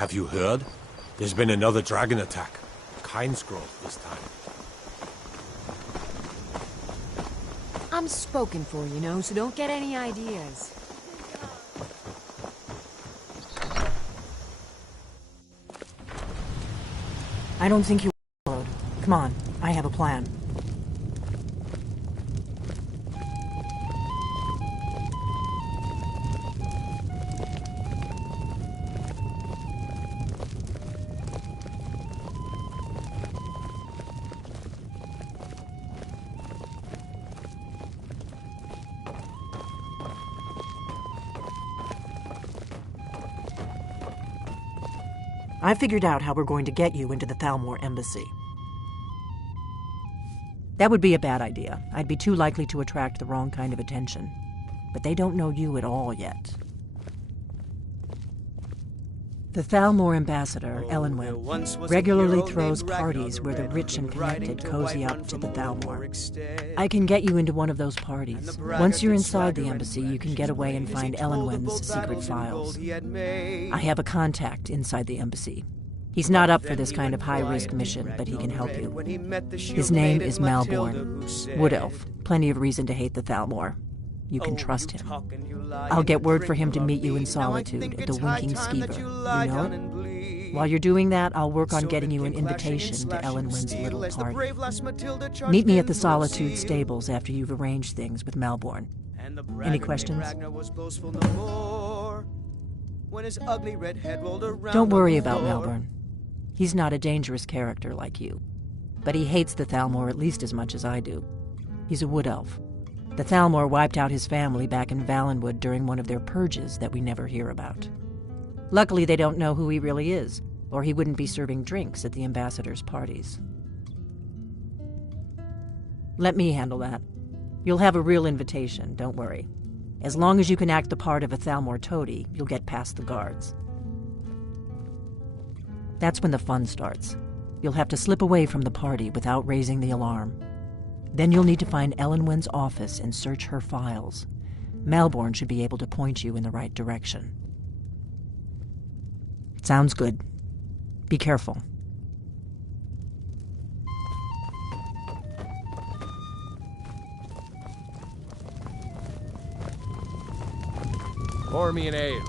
Have you heard? There's been another dragon attack. Kind's growth this time. I'm spoken for, you know, so don't get any ideas. I don't think you followed. Come on, I have a plan. I figured out how we're going to get you into the Thalmor embassy. That would be a bad idea. I'd be too likely to attract the wrong kind of attention. But they don't know you at all yet. The Thalmor ambassador, Elenwen, regularly throws parties where the rich and connected cozy up to the Thalmor. I can get you into one of those parties. Once you're inside the embassy, you can get away and find Elenwen's secret files. I have a contact inside the embassy. He's not up for this kind of high-risk mission, but he can help you. His name is Malborn. Wood Elf. Plenty of reason to hate the Thalmor. You can trust him. I'll get word for him to meet you in solitude at the Winking Skeever. You know it? While you're doing that, I'll work on getting you an invitation to Elenwen's little party. Meet me at the Solitude stables after you've arranged things with Malborn. Any questions? Don't worry about Malborn. He's not a dangerous character like you. But he hates the Thalmor at least as much as I do. He's a wood elf. The Thalmor wiped out his family back in Valenwood during one of their purges that we never hear about. Luckily, they don't know who he really is, or he wouldn't be serving drinks at the ambassador's parties. Let me handle that. You'll have a real invitation, don't worry. As long as you can act the part of a Thalmor toady, you'll get past the guards. That's when the fun starts. You'll have to slip away from the party without raising the alarm. Then you'll need to find Elenwen's office and search her files. Malborn should be able to point you in the right direction. Sounds good. Be careful. Pour me an ale.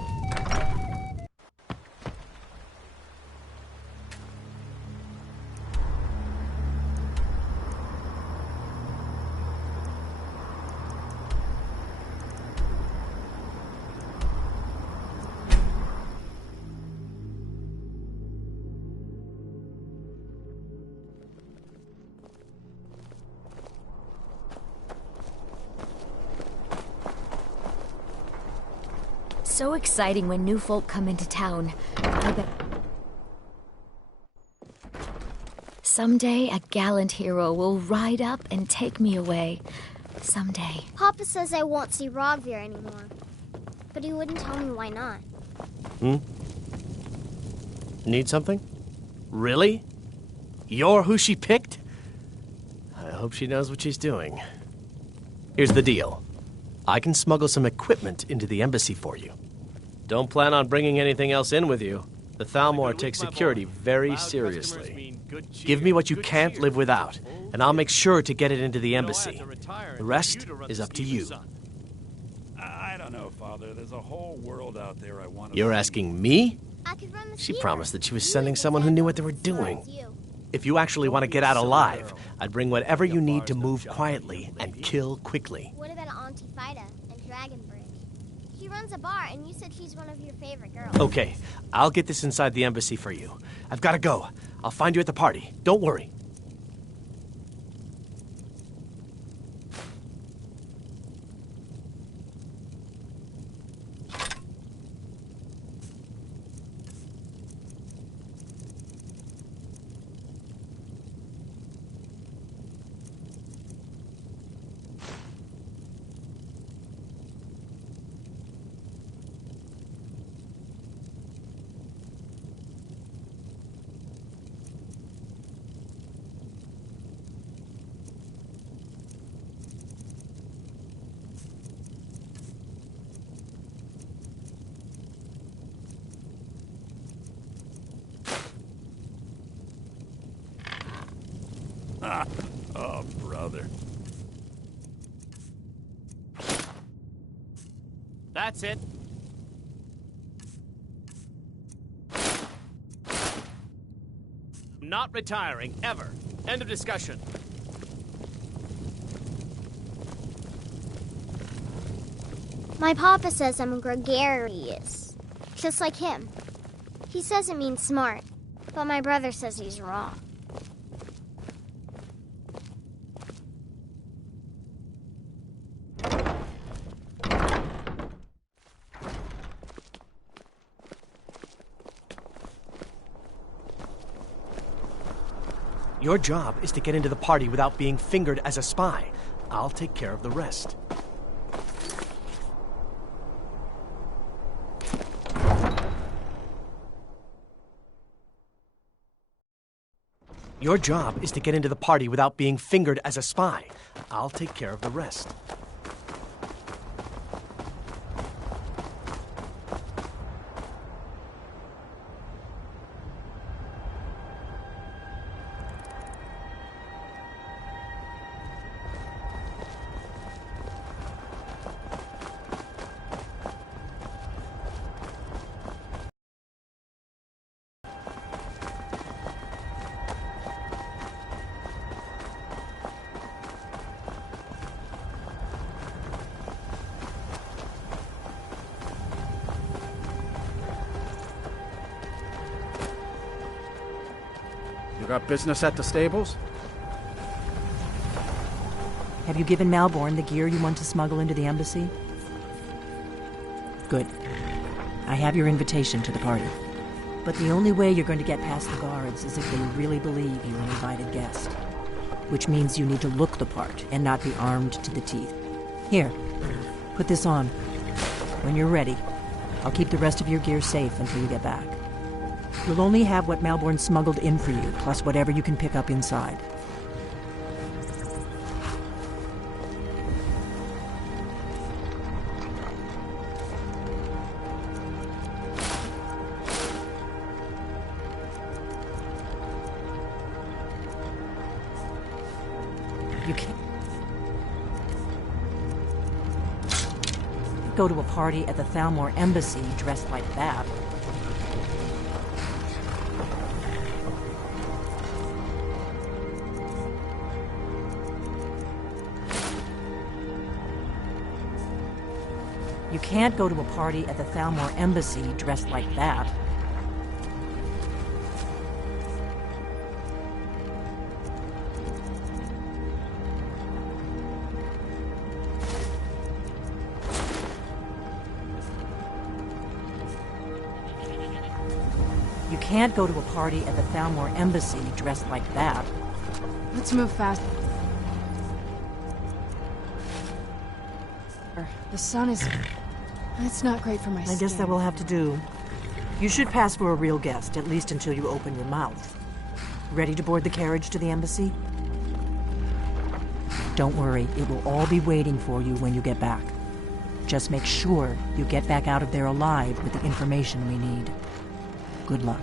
So exciting when new folk come into town. I bet someday a gallant hero will ride up and take me away. Someday. Papa says I won't see Rogvir anymore. But he wouldn't tell me why not. Need something? Really? You're who she picked? I hope she knows what she's doing. Here's the deal. I can smuggle some equipment into the embassy for you. Don't plan on bringing anything else in with you. The Thalmor takes security very seriously. Give me what you can't live without, and I'll make sure to get it into the embassy. The rest is up to you. I don't know, Father. There's a whole world out there I want to... You're asking me? I could run the She skeever. promised that she was sending someone who knew what they were doing. If you actually want to get out alive, I'd bring whatever you need to move quietly and kill quickly. What about Auntie Fida and Dragonbridge? She runs a bar, and you said she's one of your favorite girls. Okay, I'll get this inside the embassy for you. I've got to go. I'll find you at the party. Don't worry. That's it. Not retiring, ever. End of discussion. My papa says I'm gregarious, just like him. He says it means smart, but my brother says he's wrong. Your job is to get into the party without being fingered as a spy. I'll take care of the rest. Your job is to get into the party without being fingered as a spy. I'll take care of the rest. You got business at the stables? Have you given Malborn the gear you want to smuggle into the embassy? Good. I have your invitation to the party. But the only way you're going to get past the guards is if they really believe you're an invited guest. Which means you need to look the part and not be armed to the teeth. Here, put this on. When you're ready, I'll keep the rest of your gear safe until you get back. You'll only have what Malborn smuggled in for you, plus whatever you can pick up inside. You can't go to a party at the Thalmor embassy dressed like that. You can't go to a party at the Thalmor embassy dressed like that. You can't go to a party at the Thalmor embassy dressed like that. Let's move fast. The sun is... It's not great for my skin. I guess that will have to do. You should pass for a real guest, at least until you open your mouth. Ready to board the carriage to the embassy? Don't worry, it will all be waiting for you when you get back. Just make sure you get back out of there alive with the information we need. Good luck.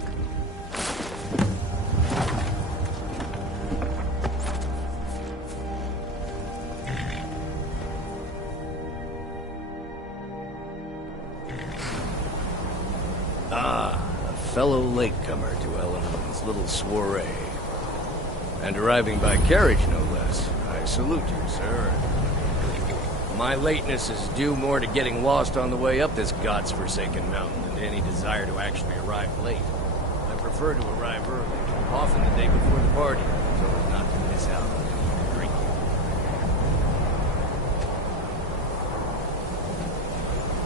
Fellow latecomer to Ellen's little soiree. And arriving by carriage, no less. I salute you, sir. My lateness is due more to getting lost on the way up this god's-forsaken mountain than to any desire to actually arrive late. I prefer to arrive early, often the day before the party, so as not to miss out on drinking.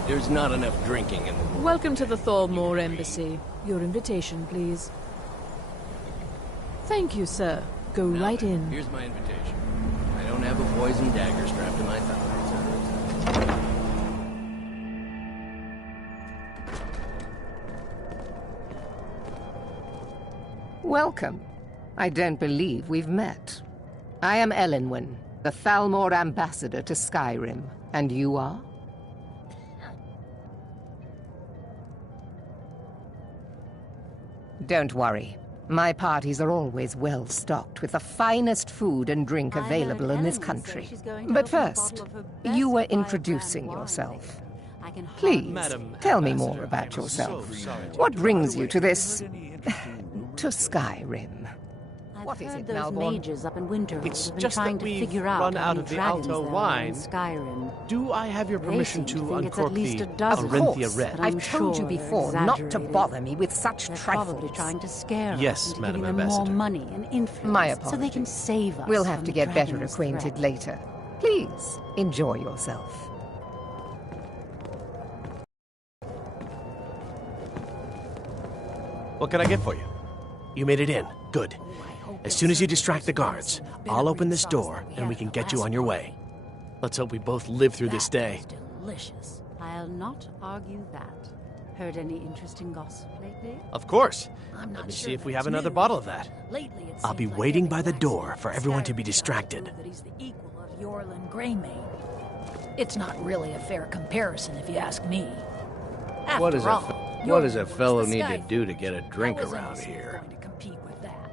There's not enough drinking in the world. Welcome to the Thalmor Embassy. Your invitation, please. Thank you, sir. Go Now right then, in. Here's my invitation. I don't have a poison dagger strapped to my thigh. Welcome. I don't believe we've met. I am Elenwen, the Thalmor ambassador to Skyrim. And you are? Don't worry. My parties are always well stocked with the finest food and drink available in this country. But first, you were introducing yourself. Please, Madam tell me Ambassador, more about I'm yourself. so sorry to What interrupt. brings you to this... to Skyrim? I've What is heard it, those Malborn? mages up in Winterhold It's have been just trying that to we've figure out run how out many of the dragons Alto there are in wine. Skyrim. Do I have your They permission seem to to think it's uncork at least the a dozen. Of Arenthia course. Red? But I'm I've told you sure they're before not to exaggerating. bother me with such They're trifles. probably trying to scare Yes, us into Madam giving them more Ambassador. money and influence My so they can apologies. save us. We'll have from to the get better dragon's acquainted threat. later. Please, enjoy yourself. What can I get for you? You made it in. Good. As soon as you distract the guards, I'll open this door and we can get you on your way. Let's hope we both live through this day. That was delicious. I'll not argue that. Heard any interesting gossip lately? Of course. I'm not Let me sure see if that we it's have another news, bottle of but that. lately it I'll be seems like waiting every by the door blacksmith for in everyone to be Skyrim distracted. knows that he's the equal of Yorlin Greymane. It's not really a fair comparison, if you ask me. What does After a all, what does a Yorlin was fellow the need to Sky do to get a drink How is around Embassy here? going to compete with that?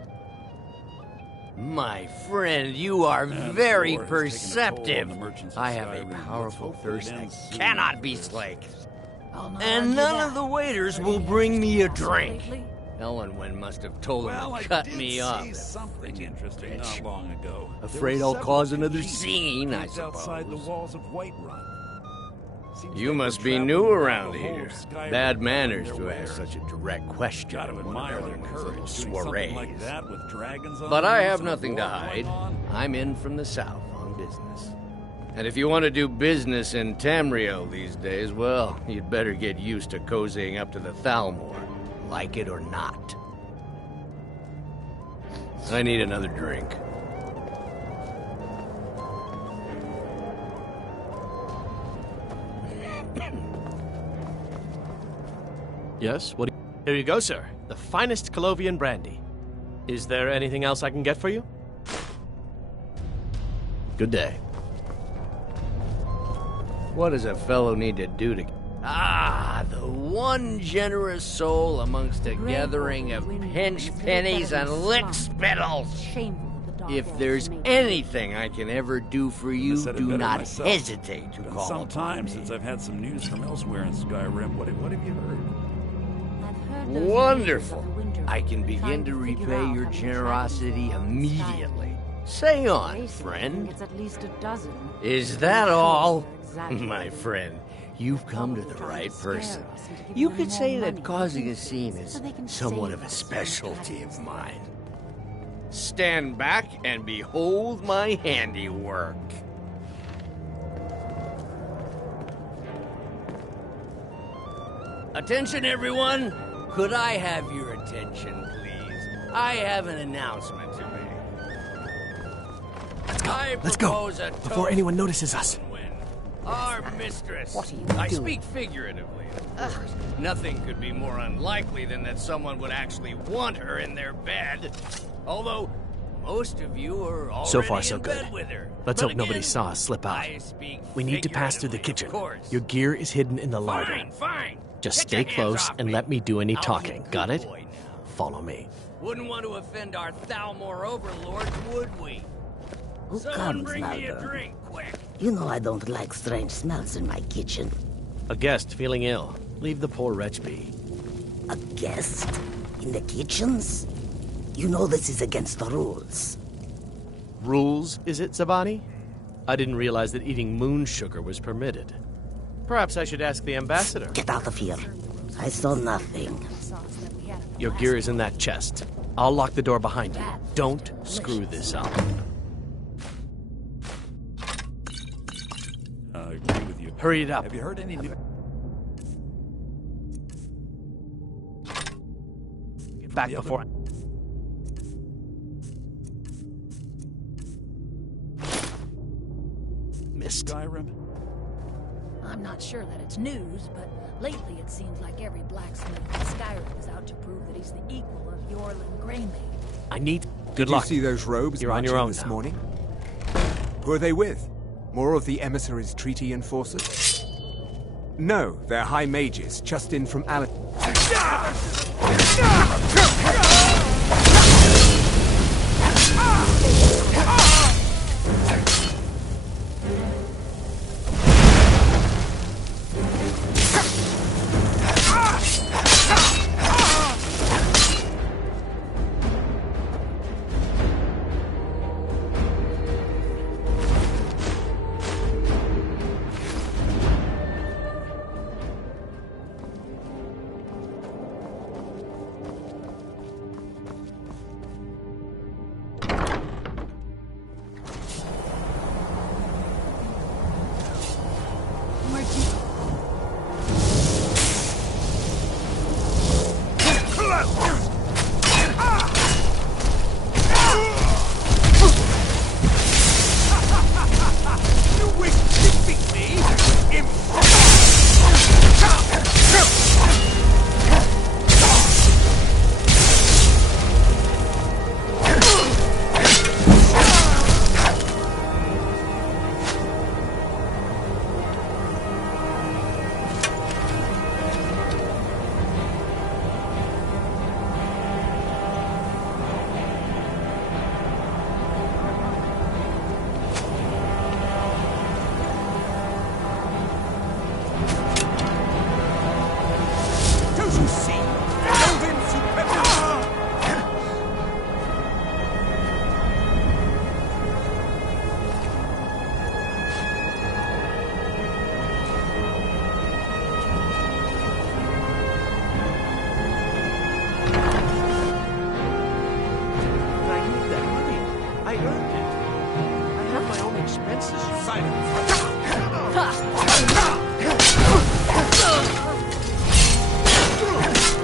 My friend, you are The very war has taken a toll on perceptive. the merchants of I have a Skyrim. Let's powerful hope it thirst that ends soon. cannot be slaked. I'll not And argue none that. of the waiters Heard will any bring me a interesting gossip drink. lately? Ellenwen must have told him Well, to I cut did me see off. something interesting not long ago. Afraid There were I'll cause several another keys scene, I camped outside the suppose. walls of Whiterun. Seems You like must they're be traveling new around around the whole here. of Skyrim Bad manners their to way ask there. such a direct question. Gotta of one of admire their Ellenwen's courage little doing something soirees. like that with dragons on But the I loose have and a nothing to war hide. going on. I'm in from the south on business. And if you want to do business in Tamriel these days, well, you'd better get used to cozying up to the Thalmor, like it or not. I need another drink. Yes? What? Here you go, sir. The finest Colovian brandy. Is there anything else I can get for you? Good day. What does a fellow need to do to... Ah, the one generous soul amongst a gathering of pinch pennies and lick spittles. If there's anything I can ever do for I you, said it do better not myself. hesitate to Been call some upon time me. since I've had some news from elsewhere in Skyrim. What have you heard? Wonderful. I can begin to repay your generosity immediately. Say on, friend. It's at least a dozen. Is that all? My friend, you've come to the right person. You could say that causing a scene is somewhat of a specialty of mine. Stand back and behold my handiwork. Attention, everyone! Could I have your attention, please? I have an announcement to make. Let's go. Before anyone notices us. Our mistress. What are you I doing? speak figuratively, of course. Nothing could be more unlikely than that someone would actually want her in their bed. Although, most of you are already So far, so in good. bed with her. Let's But hope nobody again, saw us slip out. I speak We need to pass through the figuratively, kitchen. of course. Your gear is hidden in the larder. Fine, fine. Just Get stay your hands close off and me. let me do any I'll be talking. a good Got it? boy now. Follow me. Wouldn't want to offend our Thalmor overlords, would we? Who Someone comes, bring me a Malcolm? drink, quick. You know I don't like strange smells in my kitchen. A guest feeling ill. Leave the poor wretch be. A guest? In the kitchens? You know this is against the rules. Rules, is it, Zabani? I didn't realize that eating moon sugar was permitted. Perhaps I should ask the ambassador. Get out of here. I saw nothing. Your gear is in that chest. I'll lock the door behind you. Don't screw this up. I agree with you. Hurry it up. Have you heard any news? Get back before... Missed. Skyrim? I'm not sure that it's news, but lately it seems like every blacksmith in Skyrim is out to prove that he's the equal of Yorlin Greymane. I need... Good Did luck. you see those robes You're on your marching own this now. morning? Who are they with? More of the emissaries' treaty enforcers? No, they're high mages, just in from Alan.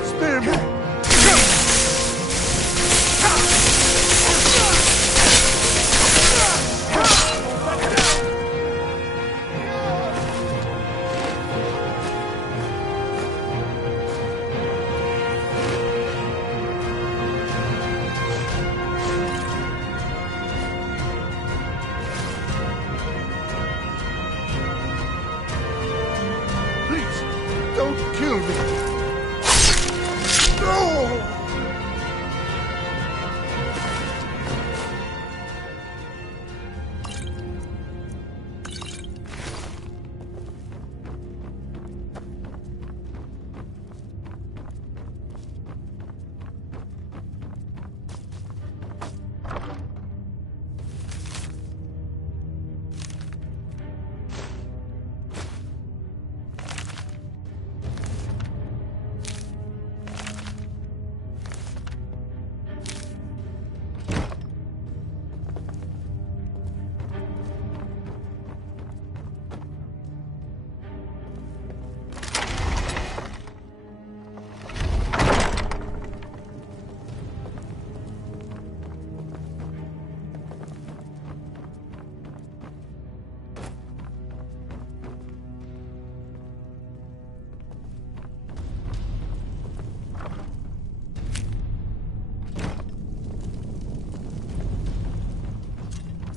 Spare me! Please, don't kill me! No!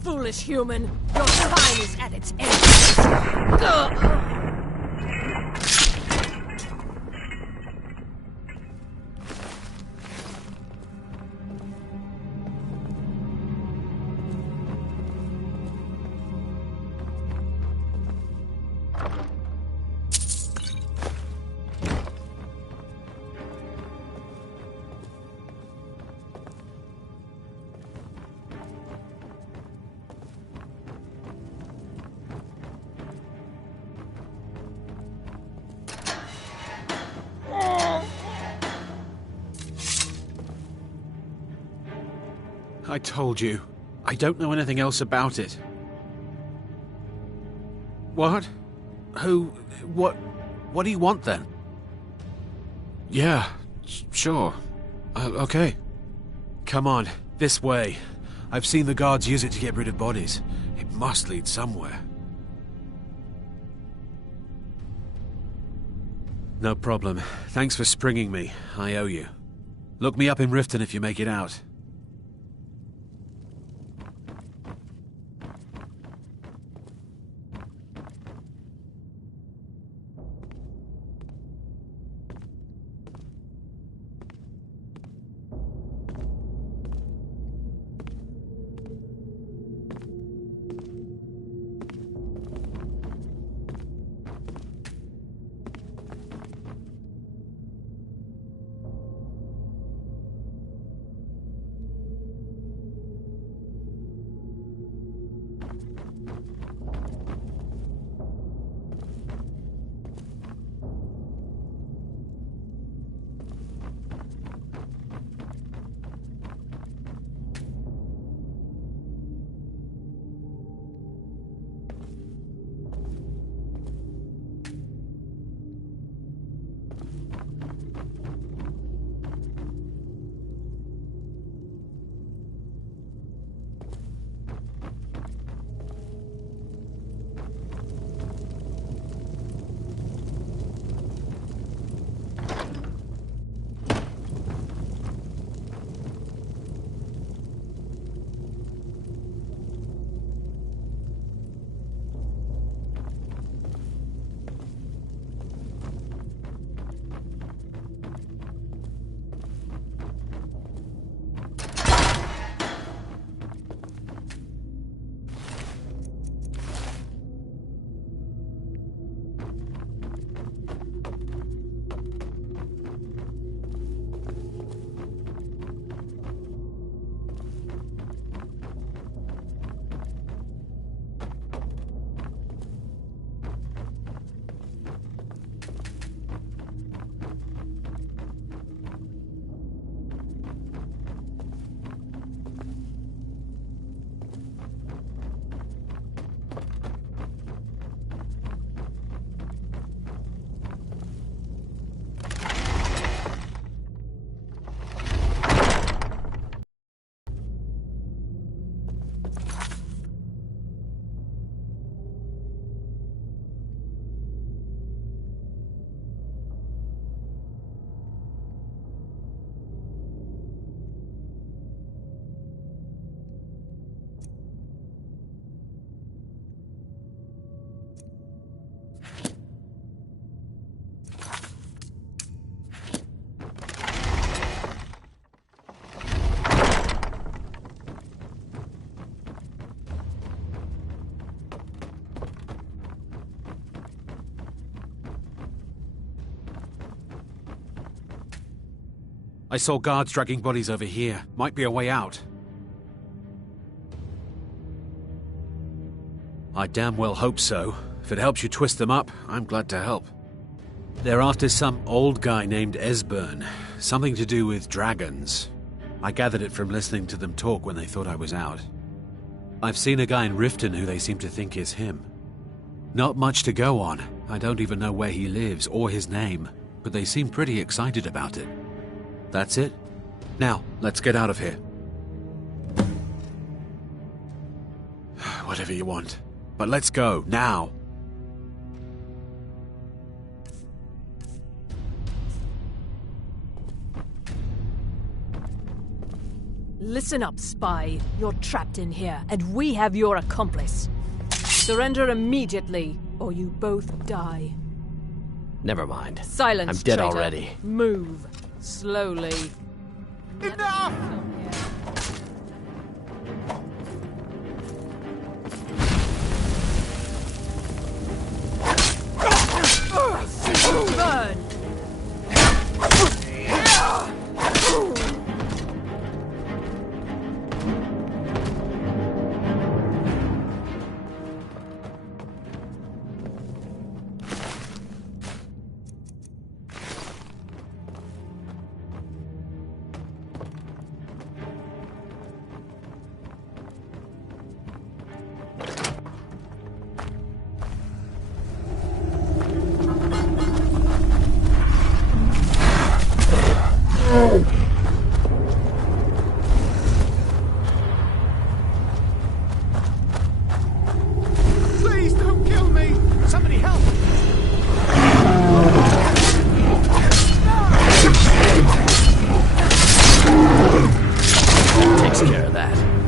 Foolish human, your time is at its end. I told you. I don't know anything else about it. What? Who? What do you want then? Yeah, sure. Okay. Come on, this way. I've seen the guards use it to get rid of bodies. It must lead somewhere. No problem. Thanks for springing me. I owe you. Look me up in Riften if you make it out. I saw guards dragging bodies over here. Might be a way out. I damn well hope so. If it helps you twist them up, I'm glad to help. They're after some old guy named Esbern. Something to do with dragons. I gathered it from listening to them talk when they thought I was out. I've seen a guy in Riften who they seem to think is him. Not much to go on. I don't even know where he lives or his name, but they seem pretty excited about it. That's it. Now, let's get out of here. Whatever you want. But let's go, now. Listen up, spy. You're trapped in here, and we have your accomplice. Surrender immediately, or you both die. Never mind. Silence, I'm dead traitor. already. Move. Slowly. Enough! Burn! Please don't kill me! Somebody help! Takes care of that.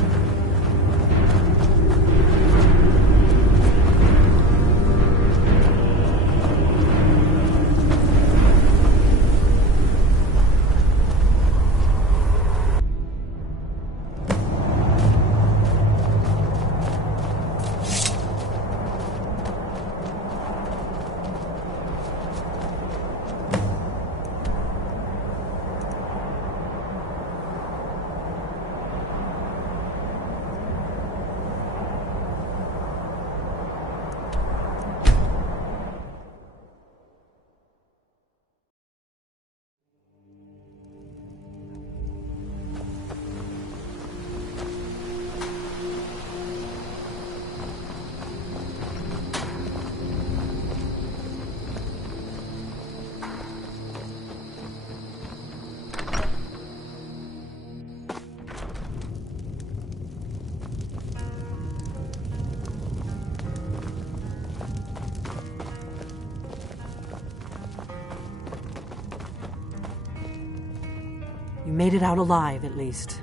You made it out alive, at least.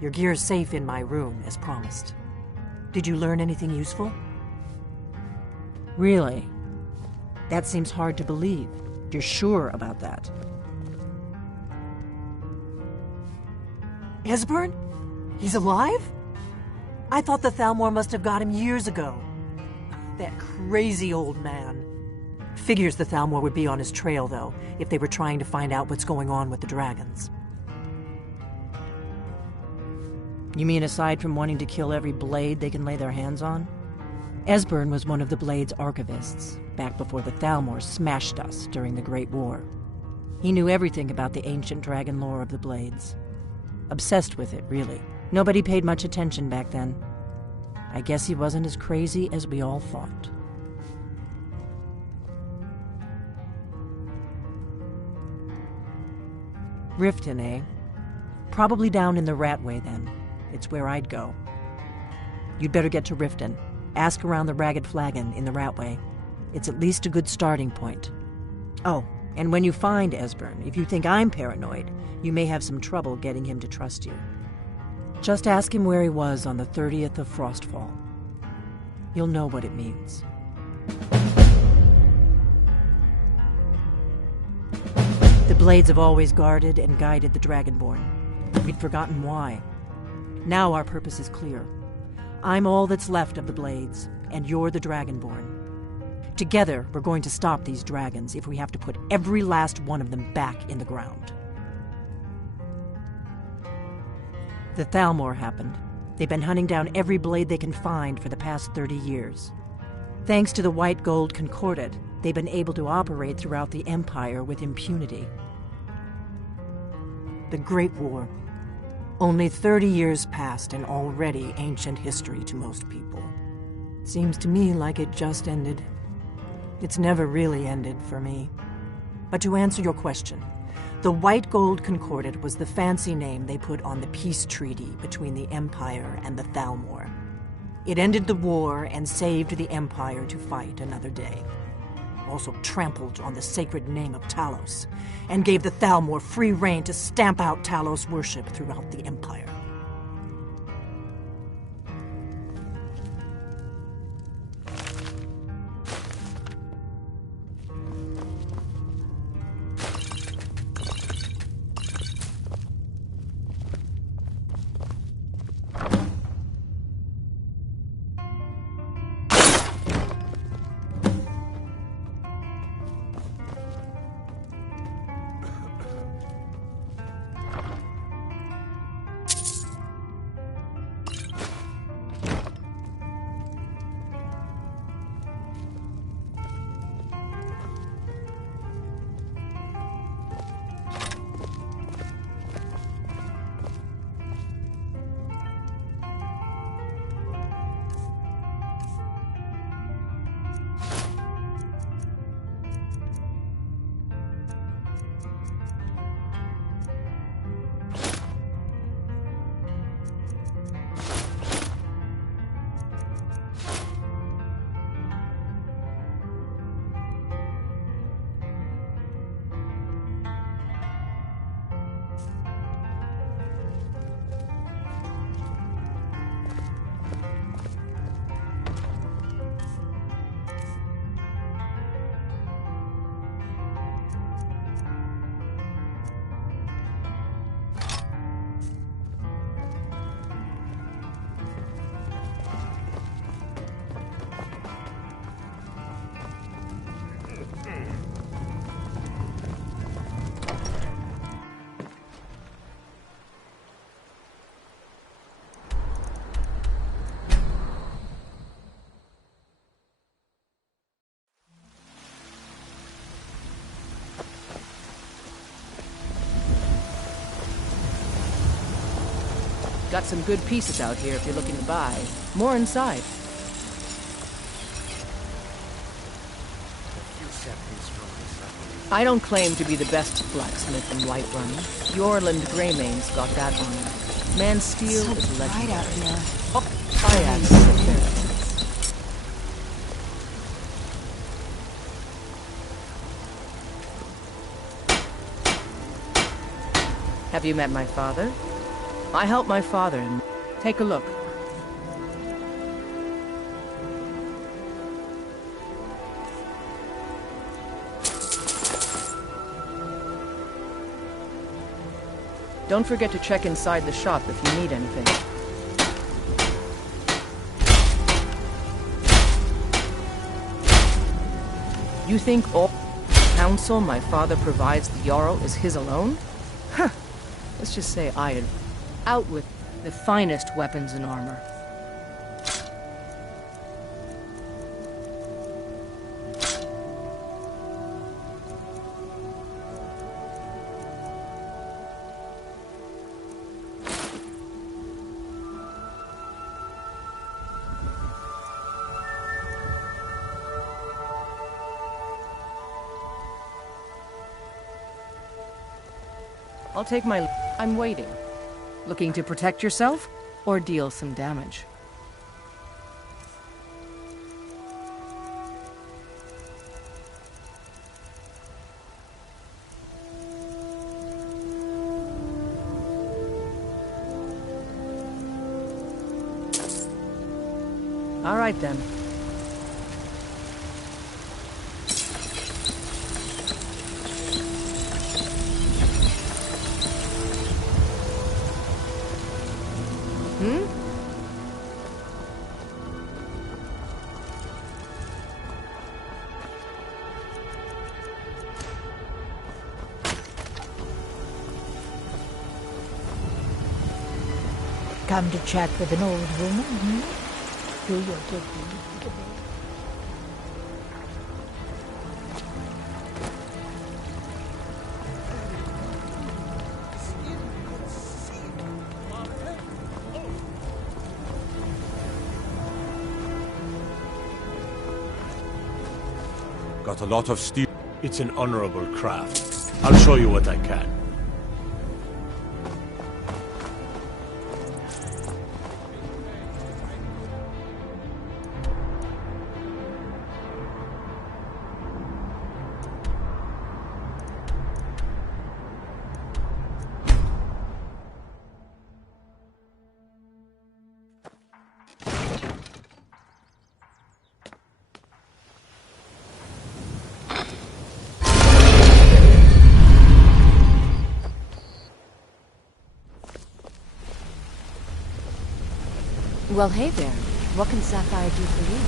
Your gear's safe in my room, as promised. Did you learn anything useful? Really? That seems hard to believe. You're sure about that? Esbern? He's alive? I thought the Thalmor must have got him years ago. That crazy old man. Figures the Thalmor would be on his trail, though, if they were trying to find out what's going on with the dragons. You mean aside from wanting to kill every blade they can lay their hands on? Esbern was one of the Blade's archivists, back before the Thalmor smashed us during the Great War. He knew everything about the ancient dragon lore of the Blades. Obsessed with it, really. Nobody paid much attention back then. I guess he wasn't as crazy as we all thought. Riften, eh? Probably down in the Ratway, then. It's where I'd go. You'd better get to Riften. Ask around the Ragged Flagon in the Ratway. It's at least a good starting point. Oh, and when you find Esbern, if you think I'm paranoid, you may have some trouble getting him to trust you. Just ask him where he was on the 30th of Frostfall. You'll know what it means. The Blades have always guarded and guided the Dragonborn. We'd forgotten why. Now our purpose is clear. I'm all that's left of the Blades, and you're the Dragonborn. Together, we're going to stop these dragons if we have to put every last one of them back in the ground. The Thalmor happened. They've been hunting down every blade they can find for the past 30 years. Thanks to the White Gold Concordat, they've been able to operate throughout the Empire with impunity. The Great War. Only 30 years passed and already ancient history to most people. Seems to me like it just ended. It's never really ended for me. But to answer your question, the White Gold Concordat was the fancy name they put on the peace treaty between the Empire and the Thalmor. It ended the war and saved the Empire to fight another day. Also trampled on the sacred name of Talos, and gave the Thalmor free rein to stamp out Talos worship throughout the Empire. Got some good pieces out here if you're looking to buy. More inside. I don't claim to be the best blacksmith in Whiterun. Yorland Greymane's got that honor. Man's steel is legendary. Right out here. Oh, I asked there. Have you met my father? I helped my father and take a look. Don't forget to check inside the shop if you need anything. You think all counsel my father provides the Jarl is his alone? Huh. Let's just say I had out with the finest weapons and armor. I'll take my... I'm waiting. Looking to protect yourself, or deal some damage? All right, then. come to chat with an old woman, hmm? Do your digging. Got a lot of steel. It's an honorable craft. I'll show you what I can. Well, hey there. What can Sapphire do for you?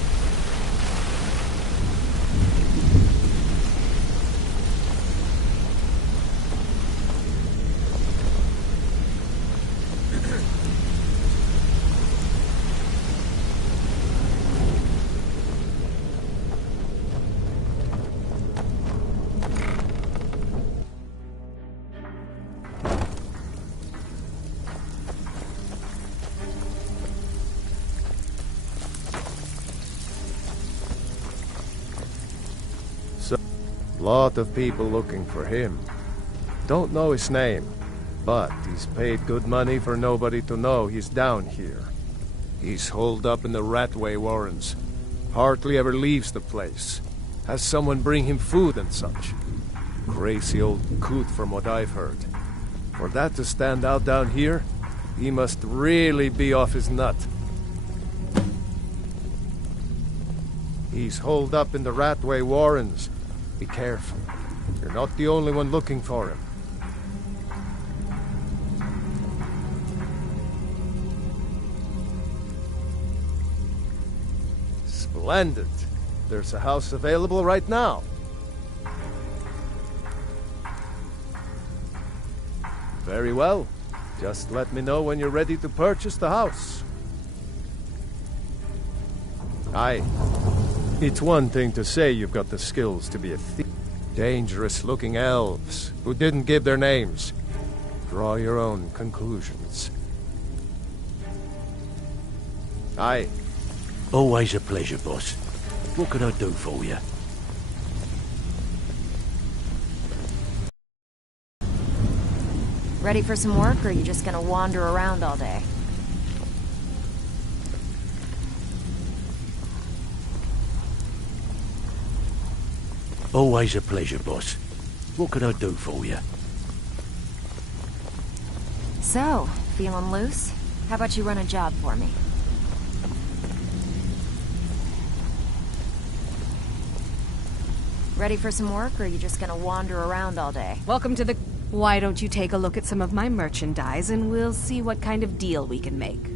Lot of people looking for him. Don't know his name, but he's paid good money for nobody to know he's down here. He's holed up in the Ratway Warrens. Hardly ever leaves the place. Has someone bring him food and such. Crazy old coot from what I've heard. For that to stand out down here, he must really be off his nut. He's holed up in the Ratway Warrens. Be careful. You're not the only one looking for him. Splendid. There's a house available right now. Very well. Just let me know when you're ready to purchase the house. Aye. It's one thing to say you've got the skills to be a thief. Dangerous-looking elves who didn't give their names. Draw your own conclusions. Aye. Always a pleasure, boss. What can I do for you? Ready for some work, or are you just gonna wander around all day? Always a pleasure, boss. What can I do for you? So, feeling loose? How about you run a job for me? Ready for some work, or are you just gonna wander around all day? Welcome to the... Why don't you take a look at some of my merchandise and we'll see what kind of deal we can make.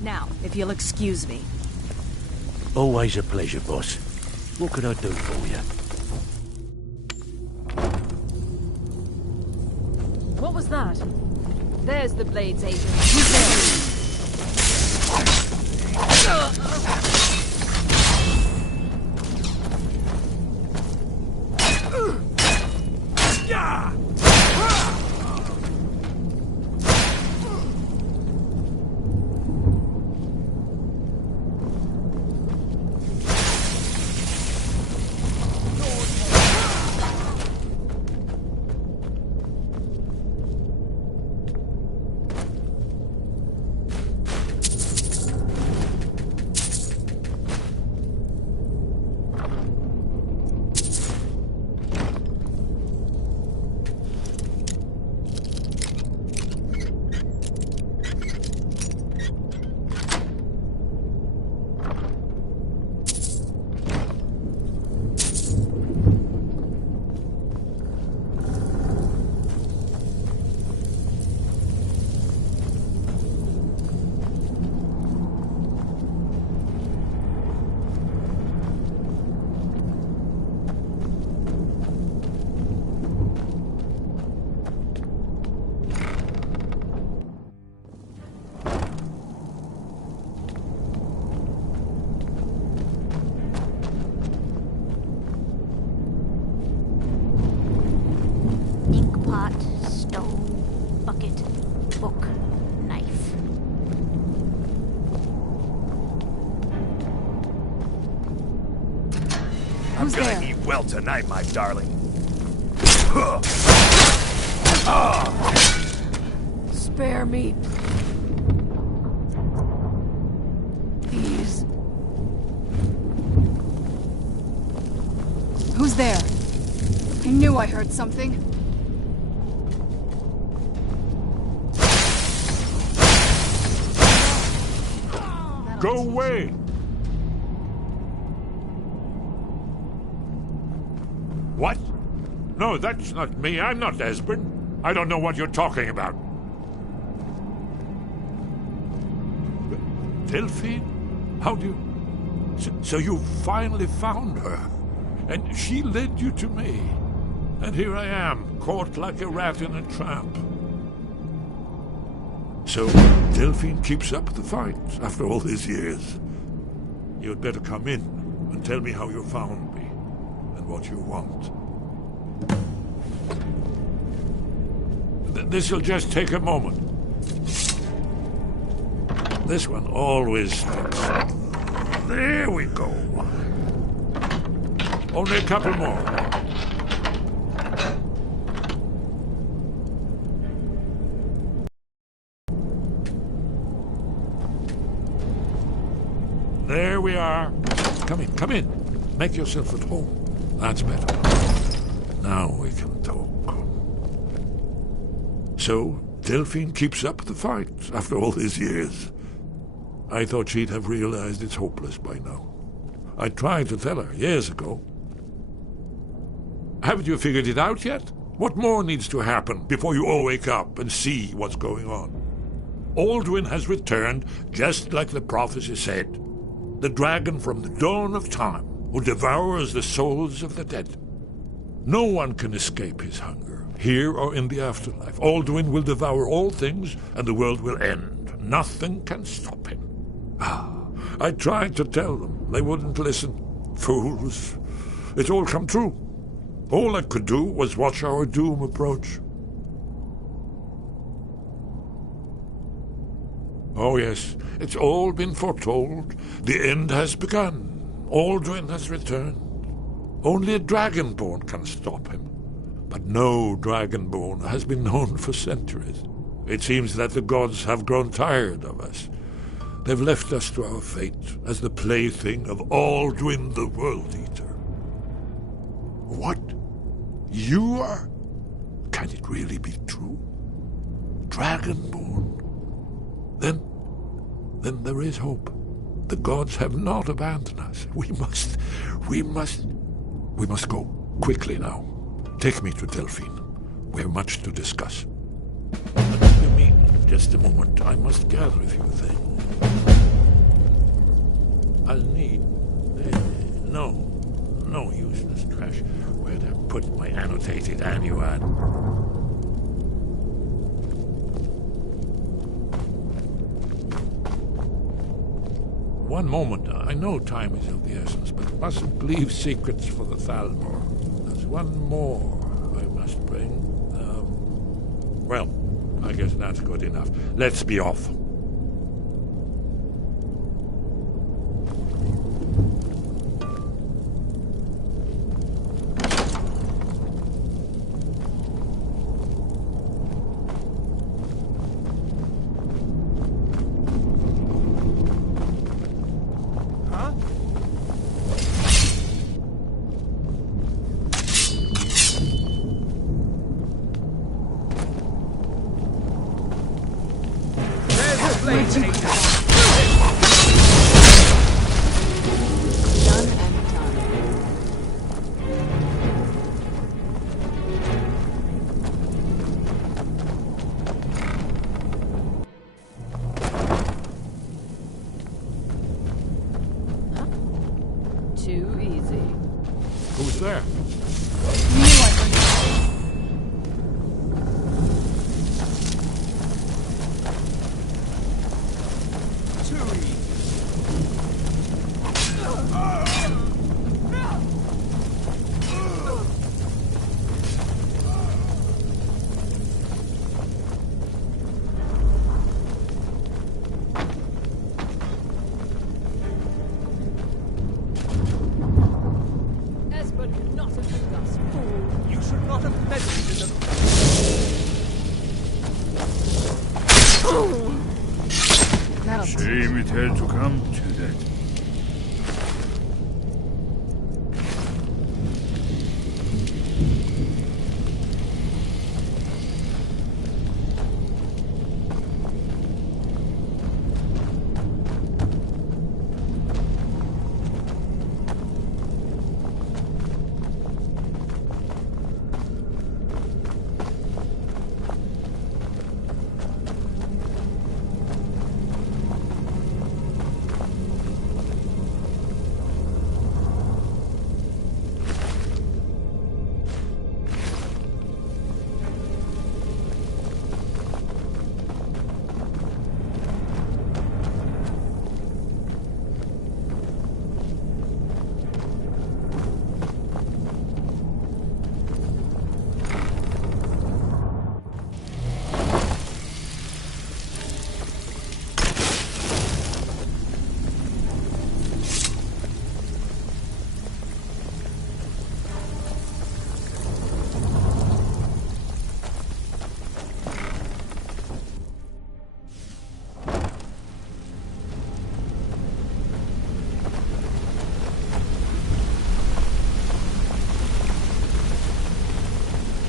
Now, if you'll excuse me. Always a pleasure, boss. What can I do for you? What was that? There's the Blades agent. Who's there? pot, stove, bucket, book, knife. I'm gonna eat well tonight, my darling. Spare me. Please. Who's there? I knew I heard something. Go away! What? No, that's not me. I'm not Esbern. I don't know what you're talking about. Delphine? How do you... So you finally found her, and she led you to me. And here I am, caught like a rat in a trap. So Delphine keeps up the fight after all these years. You'd better come in and tell me how you found me and what you want. This'll just take a moment. This one always sticks. There we go. Only a couple more. There we are. Come in, come in. Make yourself at home. That's better. Now we can talk. So, Delphine keeps up the fight after all these years. I thought she'd have realized it's hopeless by now. I tried to tell her years ago. Haven't you figured it out yet? What more needs to happen before you all wake up and see what's going on? Alduin has returned just like the prophecy said. The dragon from the dawn of time who devours the souls of the dead. No one can escape his hunger, here or in the afterlife. Alduin will devour all things, and the world will end. Nothing can stop him. I tried to tell them. They wouldn't listen. Fools. It's all come true. All I could do was watch our doom approach. Oh yes, it's all been foretold. The end has begun. Alduin has returned. Only a dragonborn can stop him. But no dragonborn has been known for centuries. It seems that the gods have grown tired of us. They've left us to our fate as the plaything of Alduin the World Eater. What? You are? Can it really be true? Dragonborn? Then there is hope. The gods have not abandoned us. We must go quickly now. Take me to Delphine. We have much to discuss. Give me just a moment. I must gather a few things. I'll need... no useless trash. Where'd I put my annotated annuad? One moment. I know time is of the essence, but mustn't leave secrets for the Thalmor. There's one more I must bring. Well, I guess that's good enough. Let's be off. Too easy. Who's there? lot of medicine in them. Shame it had to come to that.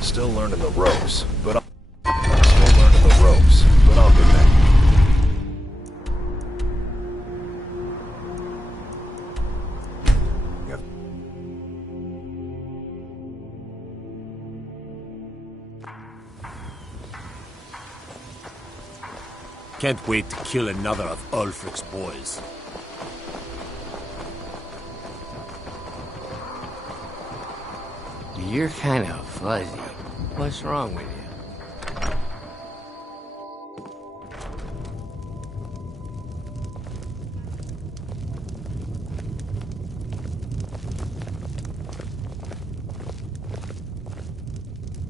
Still learning the ropes, but I'll be back. Yep. Can't wait to kill another of Ulfric's boys. You're kind of fuzzy. What's wrong with you?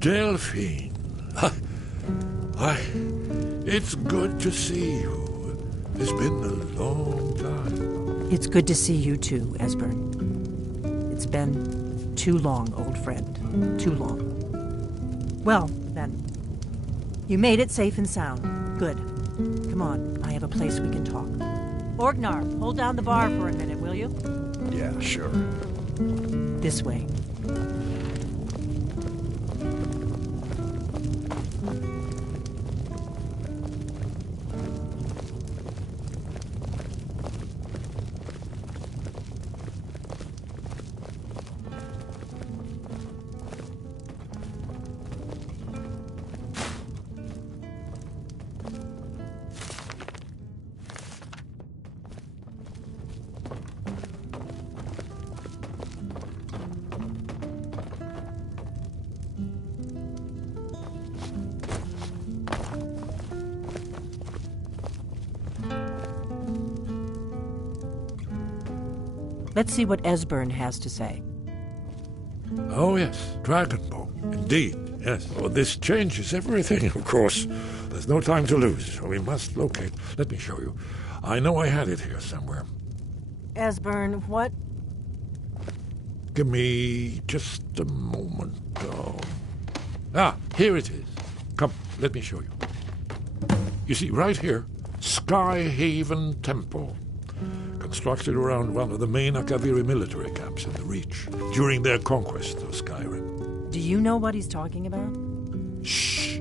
Delphine. It's good to see you. It's been a long time. It's good to see you too, Esbern. It's been too long, old friend. Too long. Well, then. You made it safe and sound. Good. Come on, I have a place we can talk. Orgnar, hold down the bar for a minute, will you? Yeah, sure. This way. Let's see what Esbern has to say. Oh, yes, Dragonbone. Indeed, yes. Well, this changes everything, of course. There's no time to lose. We must locate. Let me show you. I know I had it here somewhere. Esbern, what? Give me just a moment. Ah, here it is. Come, let me show you. You see, right here, Skyhaven Temple. Constructed around one of the main Akaviri military camps in the Reach during their conquest of Skyrim. Do you know what he's talking about? Shh!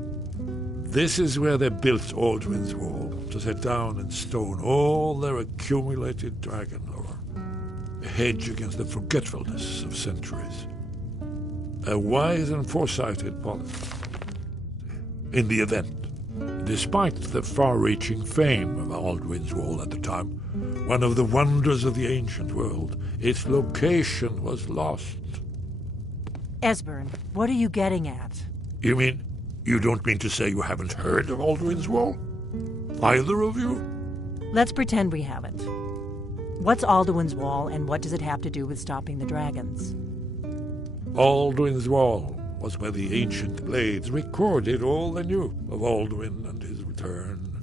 This is where they built Alduin's Wall, to set down in stone all their accumulated dragon lore. A hedge against the forgetfulness of centuries. A wise and foresighted policy. In the event, despite the far-reaching fame of Alduin's Wall at the time, one of the wonders of the ancient world, its location was lost. Esbern, what are you getting at? You mean, you don't mean to say you haven't heard of Alduin's Wall? Either of you? Let's pretend we haven't. What's Alduin's Wall, and what does it have to do with stopping the dragons? Alduin's Wall was where the ancient blades recorded all they knew of Alduin and his return.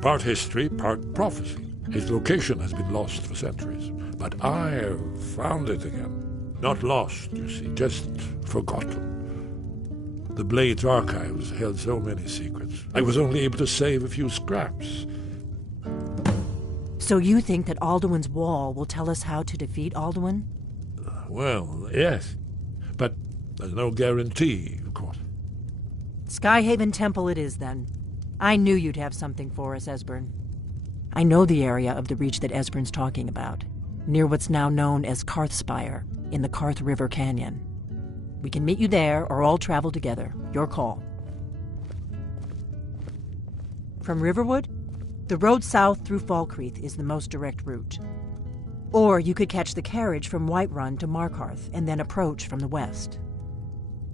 Part history, part prophecy. His location has been lost for centuries, but I have found it again. Not lost, you see, just forgotten. The Blade's archives held so many secrets. I was only able to save a few scraps. So you think that Alduin's wall will tell us how to defeat Alduin? Well, yes. But there's no guarantee, of course. Skyhaven Temple it is, then. I knew you'd have something for us, Esbern. I know the area of the Reach that Esbern's talking about, near what's now known as Karthspire, in the Karth River Canyon. We can meet you there, or all travel together. Your call. From Riverwood, the road south through Falkreath is the most direct route. Or you could catch the carriage from Whiterun to Markarth, and then approach from the west.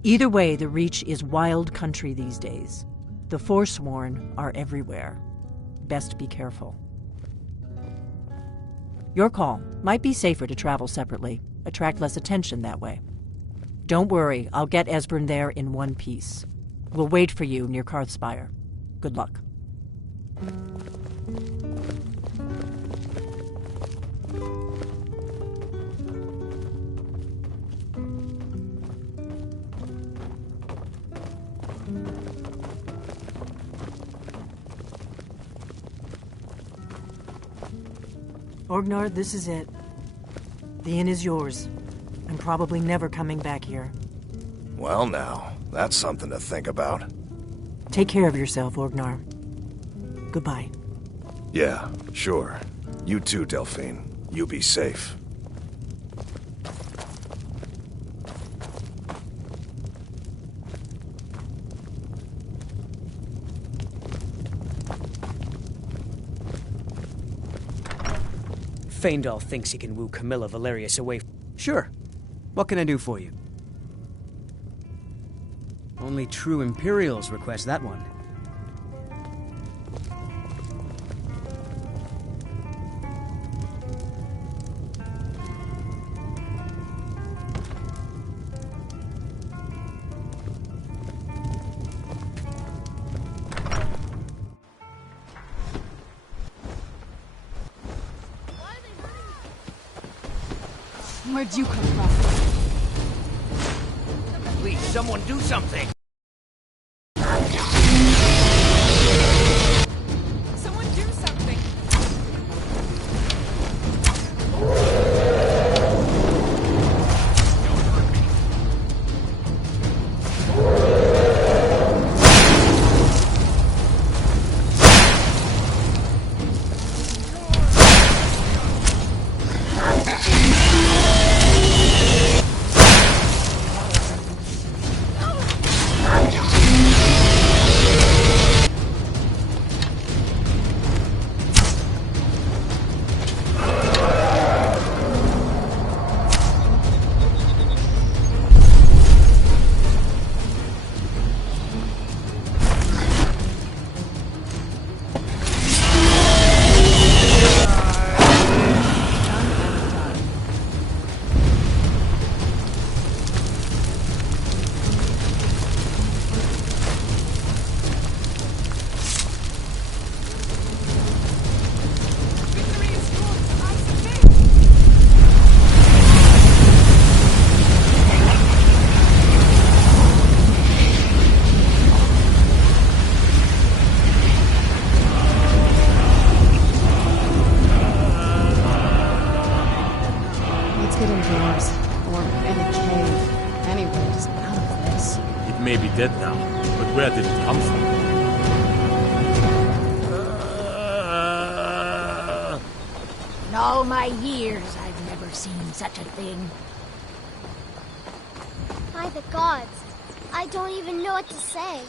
Either way, the Reach is wild country these days. The Forsworn are everywhere. Best be careful. Your call. Might be safer to travel separately. Attract less attention that way. Don't worry, I'll get Esbern there in one piece. We'll wait for you near Karthspire. Good luck. Orgnar, this is it. The inn is yours. I'm probably never coming back here. Well now, that's something to think about. Take care of yourself, Orgnar. Goodbye. Yeah, sure. You too, Delphine. You be safe. Feindal thinks he can woo Camilla Valerius away. Sure. What can I do for you? Only true Imperials request that one. Where'd you come from? Please, someone do something! Someone do something! It may be dead now, but where did it come from? In all my years, I've never seen such a thing. By the gods, I don't even know what to say.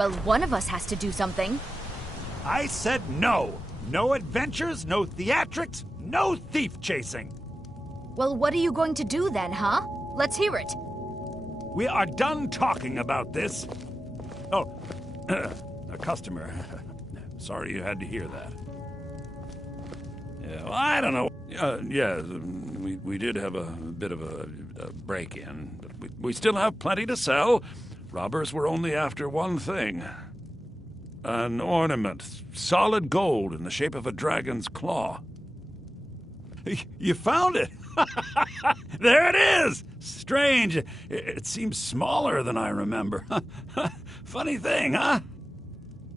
Well, one of us has to do something. I said no. No adventures, no theatrics, no thief chasing. Well, what are you going to do then, huh? Let's hear it. We are done talking about this. Oh, a customer. Sorry you had to hear that. Yeah, well, I don't know. We did have a bit of a break-in, but we still have plenty to sell. Robbers were only after one thing. An ornament, solid gold in the shape of a dragon's claw. You found it! There it is! Strange. It seems smaller than I remember. Funny thing, huh?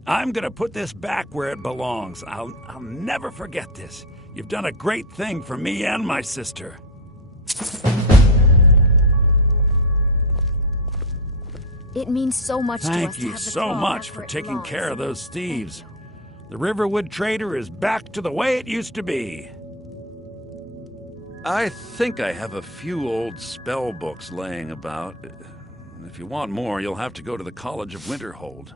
I'm gonna put this back where it belongs. I'll never forget this. You've done a great thing for me and my sister. It means so much to us to have the Thank you so much for taking care of those thieves. The Riverwood Trader is back to the way it used to be. I think I have a few old spell books laying about. If you want more, you'll have to go to the College of Winterhold.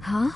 Huh?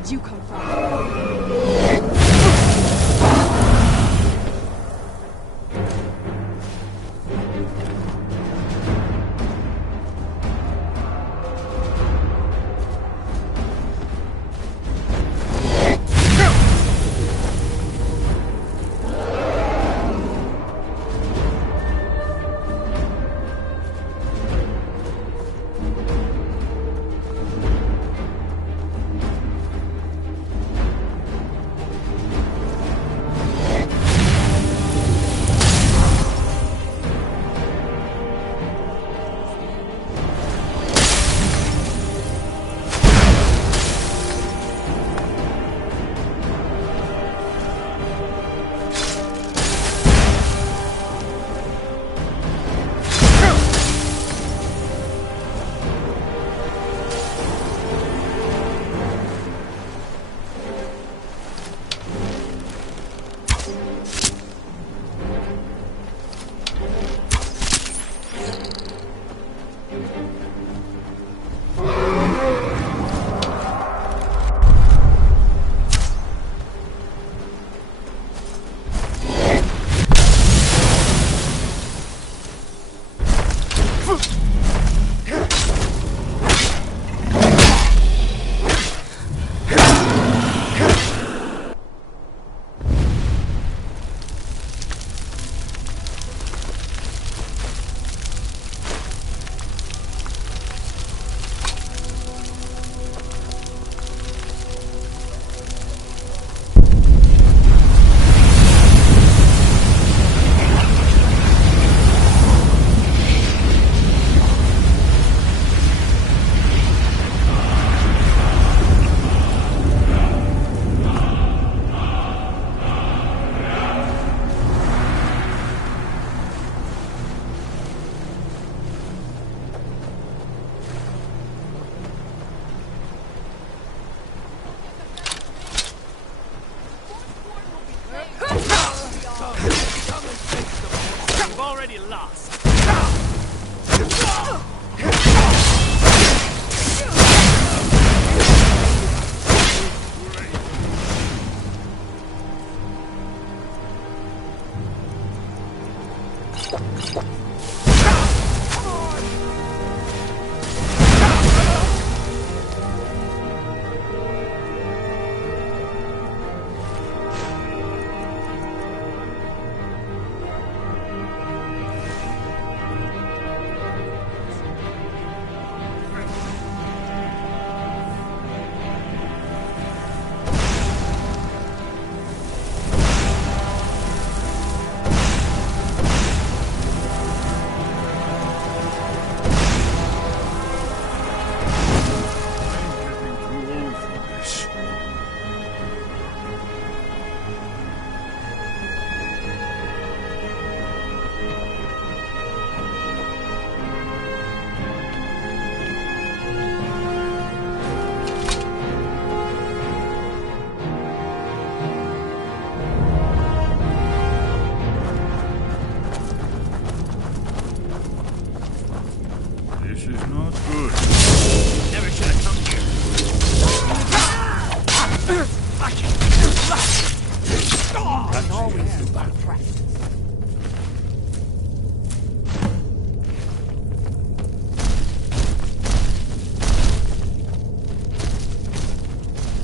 Where'd you come from?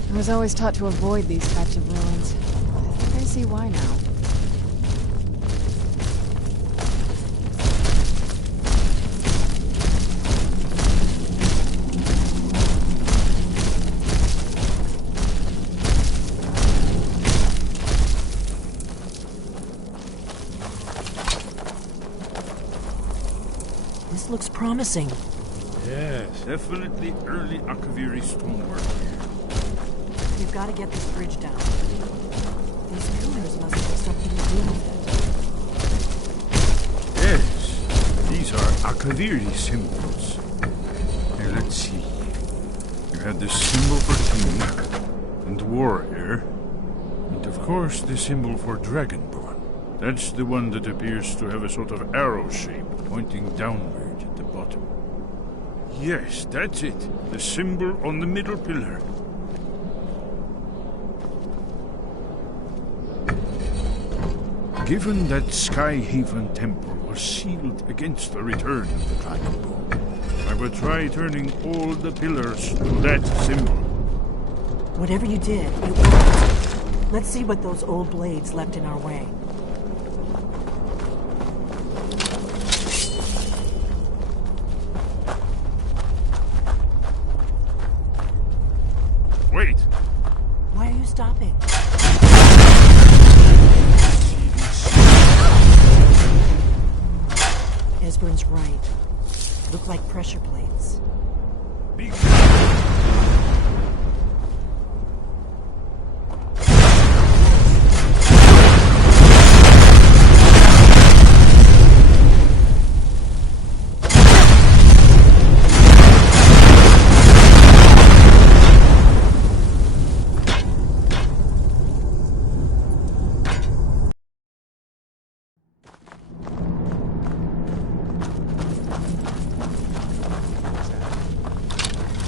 I was always taught to avoid these types of ruins. I think I see why now. This looks promising. Yes, definitely early Akaviri stonework here. We've got to get this bridge down. These pillars must have something to do with Yes, these are Akaviri symbols. Here, let's see. You have the symbol for king and warrior, and of course the symbol for dragonborn. That's the one that appears to have a sort of arrow shape pointing downward at the bottom. Yes, that's it. The symbol on the middle pillar. Given that Skyhaven Temple was sealed against the return of the Dragonborn, I would try turning all the pillars to that symbol. Whatever you did, it worked. Let's see what those old blades left in our way. Wait! Why are you stopping? Esbern's right. Look like pressure plates. Be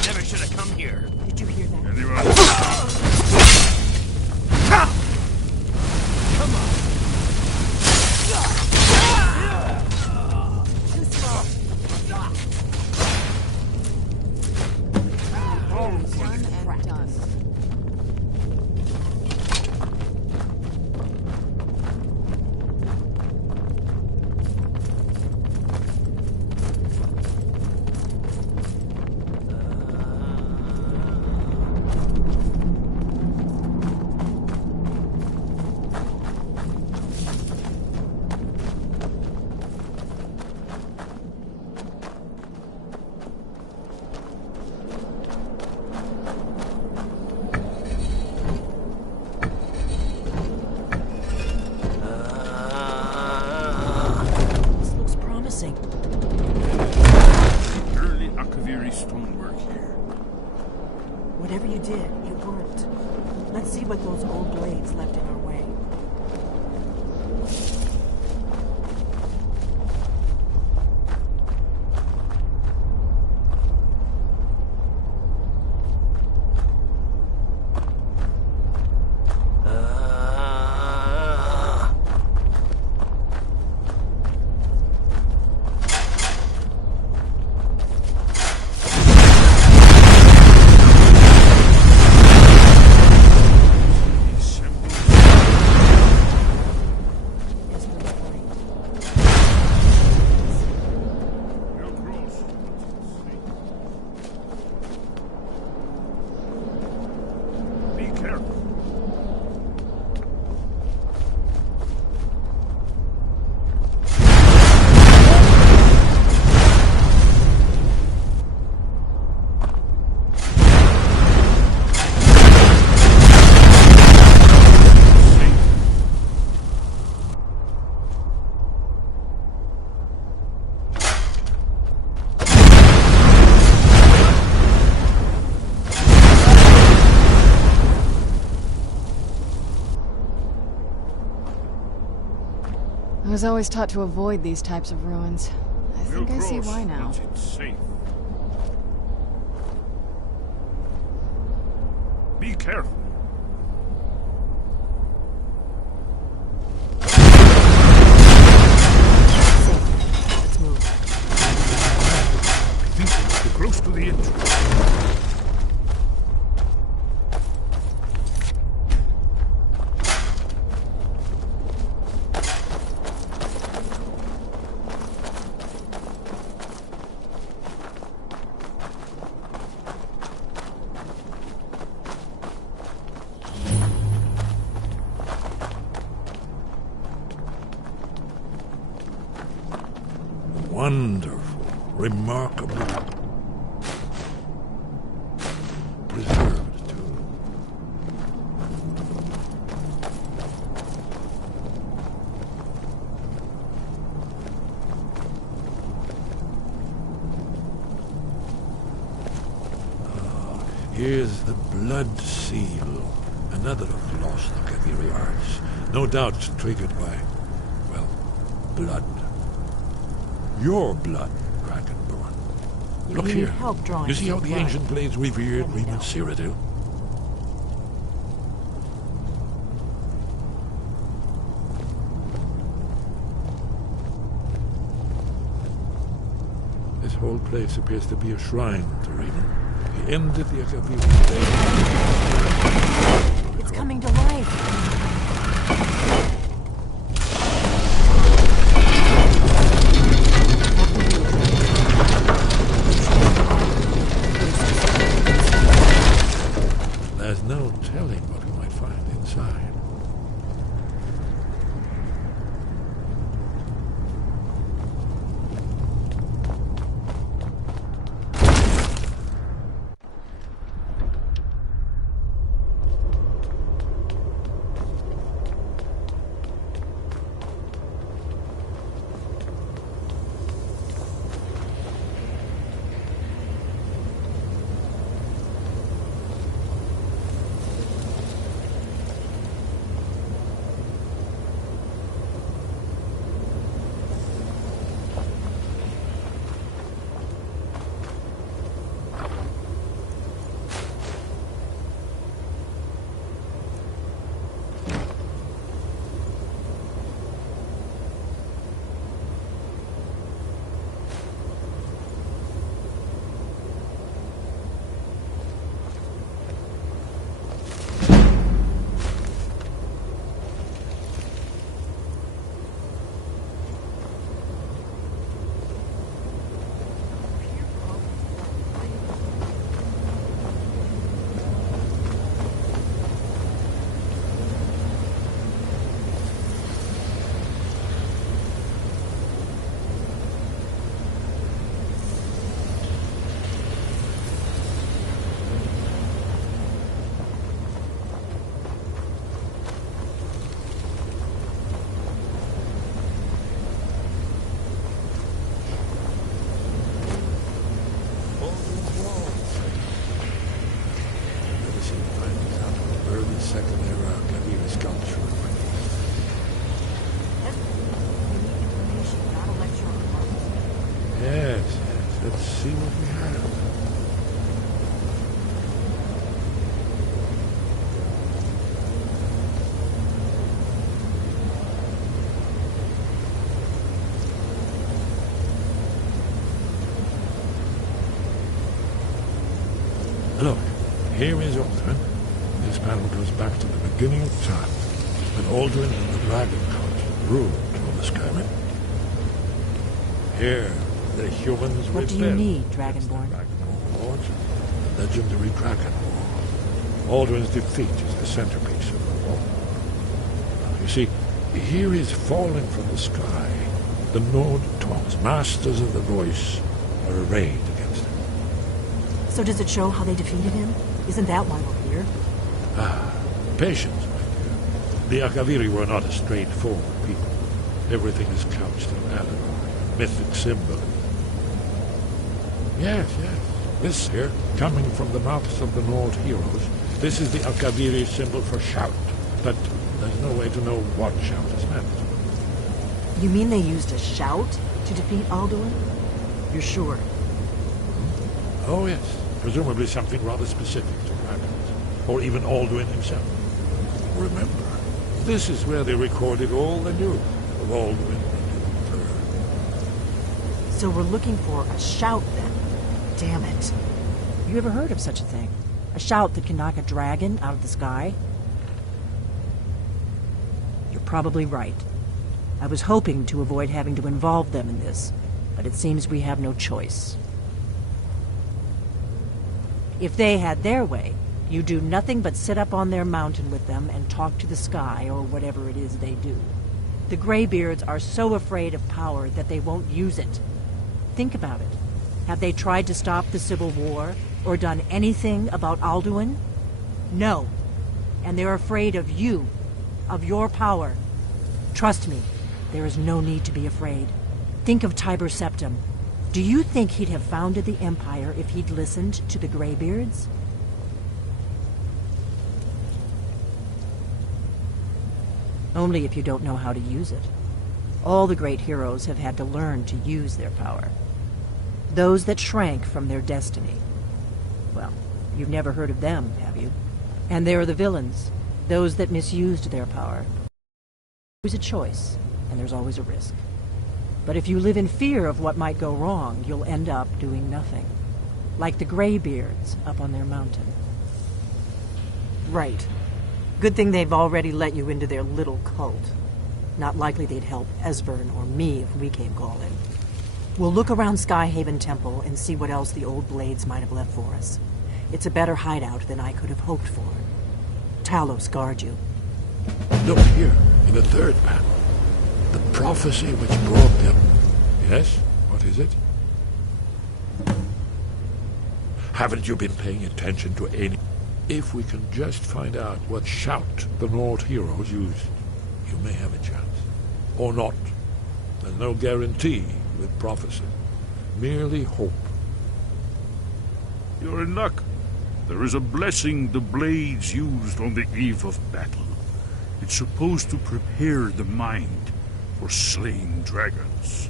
Never should have come here. Did you hear that? Anyone? Come on. Too slow. Done and done. This looks promising. Early Akaviri stonework here. Whatever you did, it worked. Let's see what those old blades left in our way. Be careful. I was always taught to avoid these types of ruins. I think I see why now. Once it's safe. Be careful. Let's move. I think we're too close to the entrance. Wonderful, remarkable, preserved too. Here's the blood seal, another of lost Akaviri arts, no doubt triggered by, well, blood. Your blood, Dragonborn. Look You here. need help drawing You see how your the blood. ancient blades revered even Cyrodiil? whole place appears to be a shrine to Raven. He ended the Akaviri. It's coming to life. There's no telling what we might find inside. Let's see what we have. Look, here is Alduin. This panel goes back to the beginning of time, when Alduin and the Dragon Cult ruled over Skyrim. Here, the humans What do you need, Dragonborn? Lords, the legendary Dragon War. Alduin's defeat is the centerpiece of the war. You see, here is falling from the sky. The Nord Tongs, masters of the voice, are arrayed against him. So does it show how they defeated him? Isn't that why we're here? Ah, patience, my dear. The Akaviri were not a straightforward people. Everything is couched in allegory, mythic symbolism. Yes. This here, coming from the mouths of the Nord heroes, this is the Akaviri symbol for shout. But there's no way to know what shout is meant. You mean they used a shout to defeat Alduin? You're sure? Oh, yes. Presumably something rather specific to dragons, or even Alduin himself. Remember, this is where they recorded all the news of Alduin and Fur. So we're looking for a shout, then. Damn it. You ever heard of such a thing? A shout that can knock a dragon out of the sky? You're probably right. I was hoping to avoid having to involve them in this, but it seems we have no choice. If they had their way, you do nothing but sit up on their mountain with them and talk to the sky, or whatever it is they do. The Greybeards are so afraid of power that they won't use it. Think about it. Have they tried to stop the Civil War, or done anything about Alduin? No. And they're afraid of you, of your power. Trust me, there is no need to be afraid. Think of Tiber Septim. Do you think he'd have founded the Empire if he'd listened to the Greybeards? Only if you don't know how to use it. All the great heroes have had to learn to use their power. Those that shrank from their destiny. Well, you've never heard of them, have you? And there are the villains, those that misused their power. There's a choice, and there's always a risk. But if you live in fear of what might go wrong, you'll end up doing nothing. Like the Greybeards up on their mountain. Right. Good thing they've already let you into their little cult. Not likely they'd help Esbern or me if we came calling. We'll look around Skyhaven Temple and see what else the old Blades might have left for us. It's a better hideout than I could have hoped for. Talos guard you. Look here, in the third panel. The prophecy which brought them... Yes? What is it? Haven't you been paying attention to any... If we can just find out what shout the Nord heroes used, you may have a chance. Or not. There's no guarantee with prophecy. Merely hope. You're in luck. There is a blessing the Blades used on the eve of battle. It's supposed to prepare the mind for slaying dragons.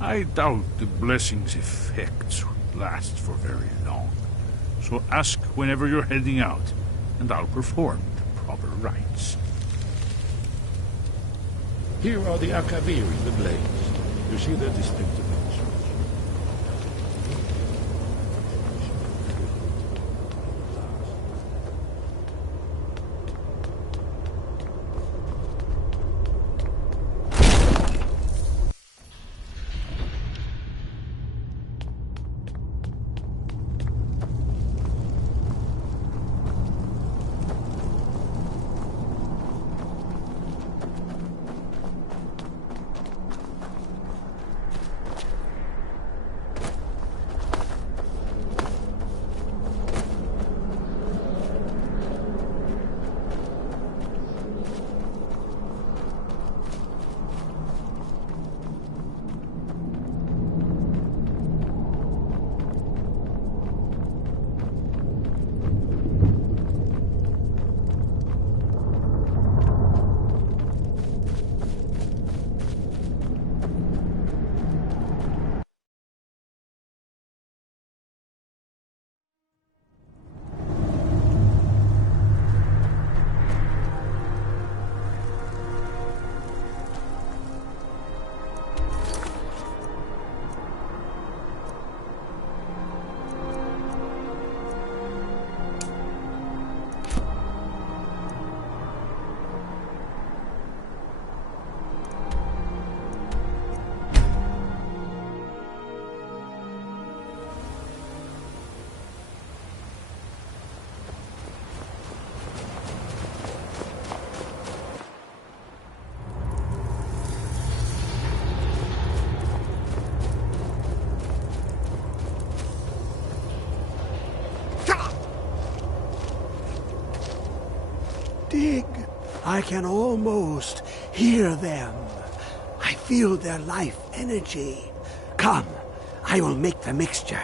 I doubt the blessing's effects would last for very long. So ask whenever you're heading out, and I'll perform the proper rites. Here are the Akaviri, the Blades. You see their distinctive instruments. Dig. I can almost hear them. I feel their life energy. Come, I will make the mixture.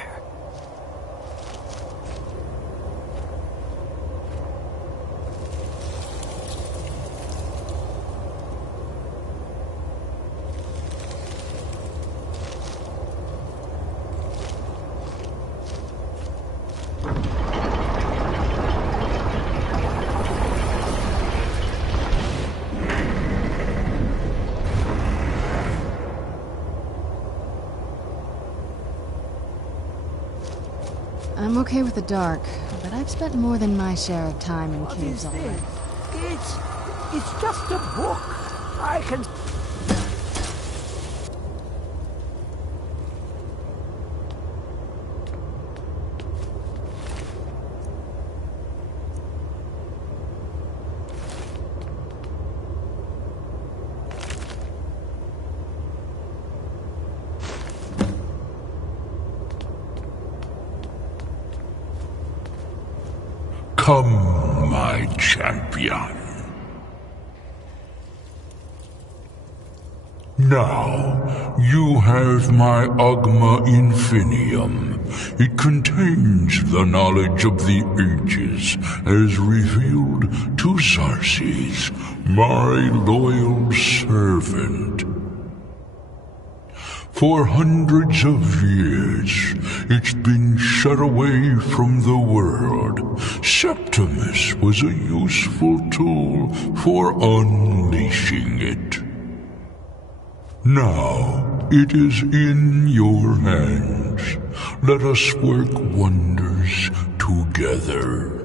I'm okay with the dark, but I've spent more than my share of time in caves already. It's just a book. I can... Come, my champion. Now, you have my Agma Infinium. It contains the knowledge of the ages, as revealed to Xarxes, my loyal servant. For hundreds of years, it's been shut away from the world. Septimus was a useful tool for unleashing it. Now, it is in your hands. Let us work wonders together.